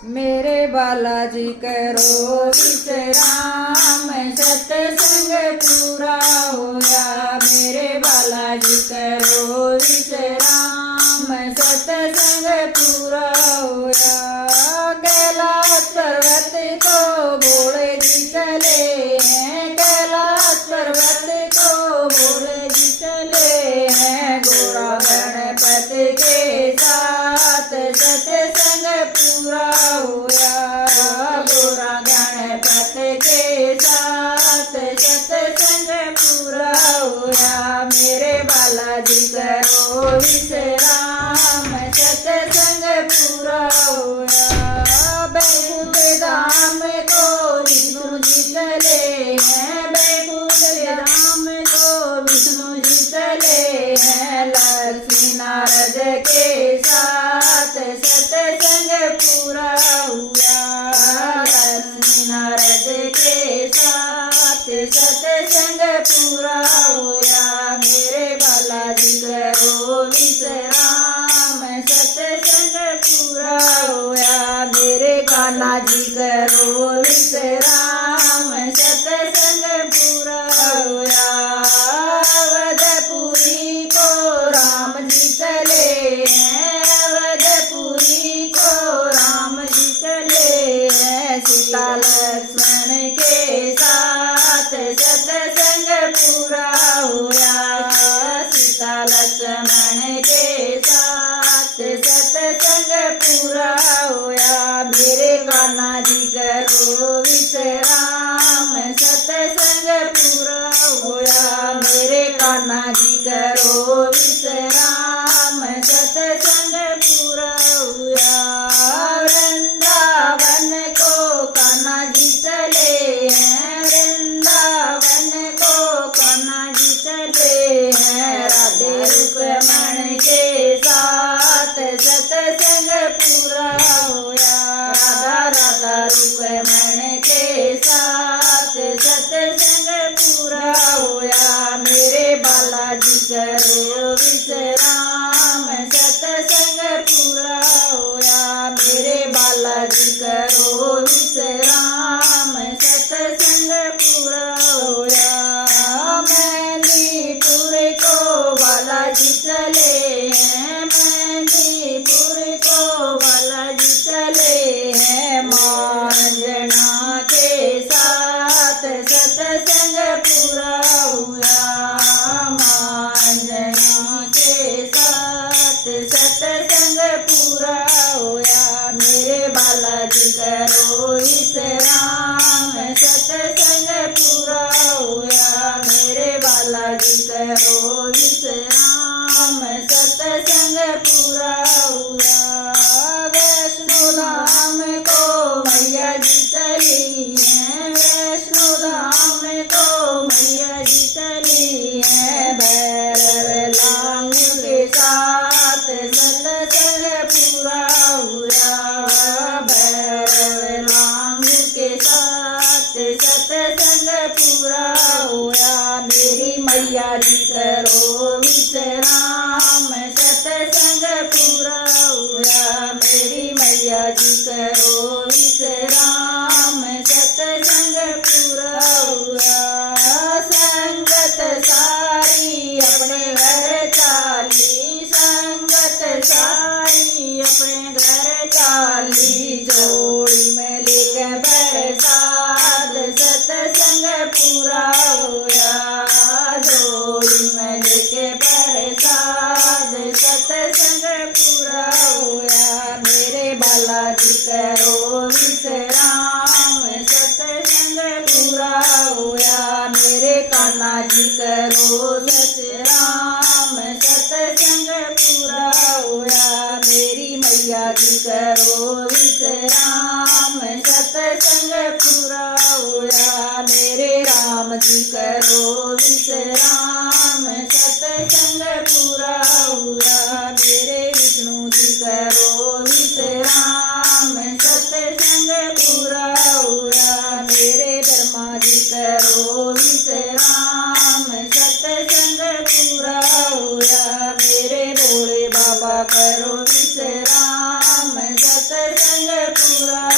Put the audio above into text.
मेरे बालाजी करो विश्राम, सत्संग पूरा होया। मेरे बालाजी करो विश्राम, सत्संग पूरा होया। कैलाश पर्वत को भोले जी चले हैं, कैलाश पर्वत को भोले जी चले हैं। गोरा गणपति के साथ सत्संग पूरा होया। गोरा गणपति के साथ सत्संग पूरा होया। मेरे बालाजी करो विश्राम, सत्संग पूरा होया। बैकुंठ धाम को विष्णु जी चले हैं, बैकुंठ धाम को विष्णु जी चले हैं। लक्ष्मी नारद के साथ सत्संग पूरा हुआ। लक्ष्मी नारद के साथ सत्संग पूरा हुआ। मेरे बालाजी करो विश्राम, सत्संग पूरा हुआ। मेरे कान्हा जी करो विश्राम, सत्संग पूरा हुआ। अवधपुरी को राम जी चले हैं, अवधपुरी को राम जी चले हैं। सीता लक्ष्मण के साथ सत्संग पूरा हुआ। सीता लक्ष्मण के साथ सत्संग पूरा हुआ। मेरे कान्हा जी करो विश्राम, सत्संग पूरा हुआ। मेरे कान्हा जी करो विश्राम, सत्संग पूरा हुआ। वृंदावन को कान्हा जी चले हैं, वृंदावन को कान्हा जी चले हैं। राधे रुक्मण के साथ सत्संग पूरा हुआ। राधा राधा रुक्मण के साथ सत्संग पूरा हुआ। मेरे बालाजी करो विश्राम, सत्संग पूरा हुआ। मेरे बालाजी करो विश्राम, सत्संग पूरा हुआ। मेहंदीपुर को बालाजी चले हैं, मेहंदीपुर को बालाजी चले हैं। मांझना के साथ सत्संग पूरा हुआ। मांझना के साथ सत्संग पूरा हुआ। मेरे बालाजी करो विश्राम, सत्संग पूरा हुआ। मेरे बालाजी करो विश्राम, सत्संग पूरा हुआ। वैष्णो धाम को मैया जी चली हैं, वैष्णो धाम को मैया जी चली हैं। भैरव लांग के साथ सत्संग पूरा हुआ। भैरव लांग के साथ सत्संग पूरा हुआ। मेरी मैया जी करो विश्राम, सत्संग पूरा हुआ। मेरी मैया जी करो विश्राम, सत्संग पूरा हुआ। संगत सारी अपने घर चाली, संगत सारी अपने घर चाली। जोड़ी में लेकर प्रसाद सत्संग पूरा हुआ। जोड़ी में लेके प्रसाद सत्संग पूरा हुआ। मेरे बालाजी करो विश्राम, सत्संग पूरा हुआ। मेरे कान्हा जी करो विश्राम, सत्संग पूरा हुआ। मेरी मैया जी करो विश्राम, सत्संग पूरा हुआ। मेरे राम जी करो विश्राम, सत्संग पूरा हुआ। मेरे विष्णु जी करो विश्राम, सत्संग पूरा हुआ। मेरे ब्रह्मा जी करो विश्राम, सत्संग पूरा हुआ। मेरे भोले बाबा करो विश्राम, सत्संग पूरा